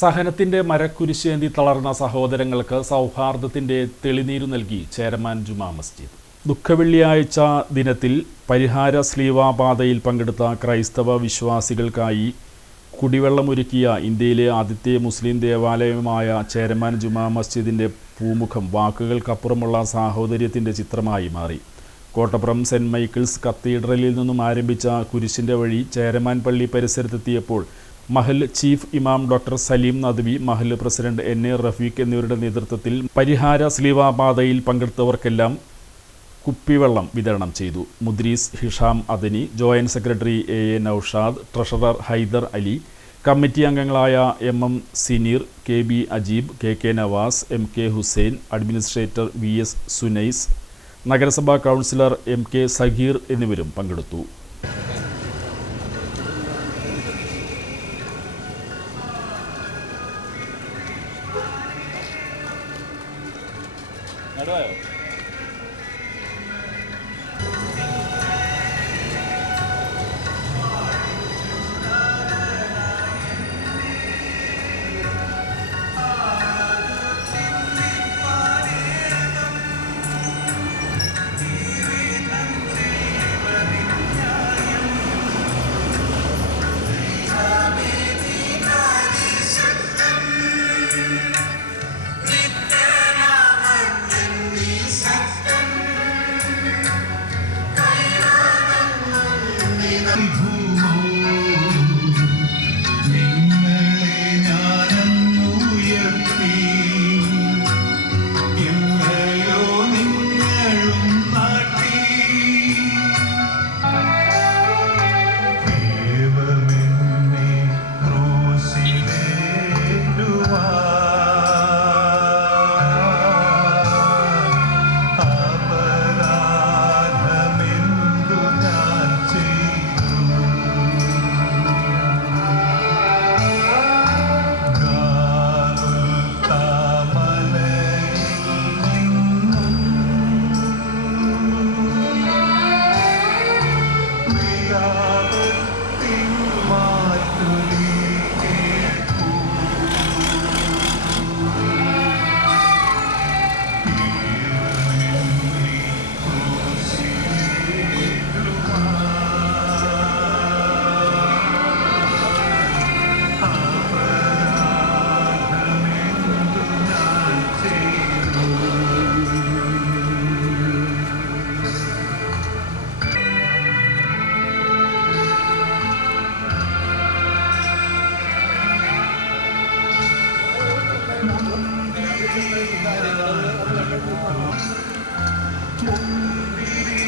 സഹനത്തിന്റെ മരക്കുരിശേന്തി തളർന്ന സഹോദരങ്ങൾക്ക് സൗഹാർദ്ദത്തിന്റെ തെളിനീരു നൽകി ചേരമാൻ ജുമാ മസ്ജിദ്. ദുഃഖവെള്ളിയാഴ്ച ദിനത്തിൽ പരിഹാര സ്ലീവാപാതയിൽ പങ്കെടുത്ത ക്രൈസ്തവ വിശ്വാസികൾക്കായി കുടിവെള്ളമൊരുക്കിയ ഇന്ത്യയിലെ ആദ്യത്തെ മുസ്ലിം ദേവാലയമായ ചേരമാൻ ജുമാ മസ്ജിദിന്റെ പൂമുഖം വാക്കുകൾക്കപ്പുറമുള്ള സാഹോദര്യത്തിന്റെ ചിത്രമായി മാറി. കോട്ടപ്പുറം സെന്റ് മൈക്കിൾസ് കത്തീഡ്രലിൽ നിന്നും ആരംഭിച്ച കുരിശിന്റെ വഴി ചേരമാൻ പള്ളി പരിസരത്തെത്തിയപ്പോൾ മഹൽ ചീഫ് ഇമാം ഡോക്ടർ സലീം നദ്വി, മഹൽ പ്രസിഡന്റ് എൻ.എ. റഫീഖ് എന്നിവരുടെ നേതൃത്വത്തിൽ പരിഹാര സ്ലീവാപാതയിൽ പങ്കെടുത്തവർക്കെല്ലാം കുപ്പിവെള്ളം വിതരണം ചെയ്തു. മുദ്രീസ് Hisham Adani, joint secretary A Noushad, treasurer Haidar Ali, committee അംഗങ്ങളായ M Sineer, K Ajeeb, K Navas, K Hussain, administrator VS Sunais, നഗരസഭാ കൗൺസിലർ കെ സഗീർ എന്നിവരും പങ്കെടുത്തു. മുന്തിരി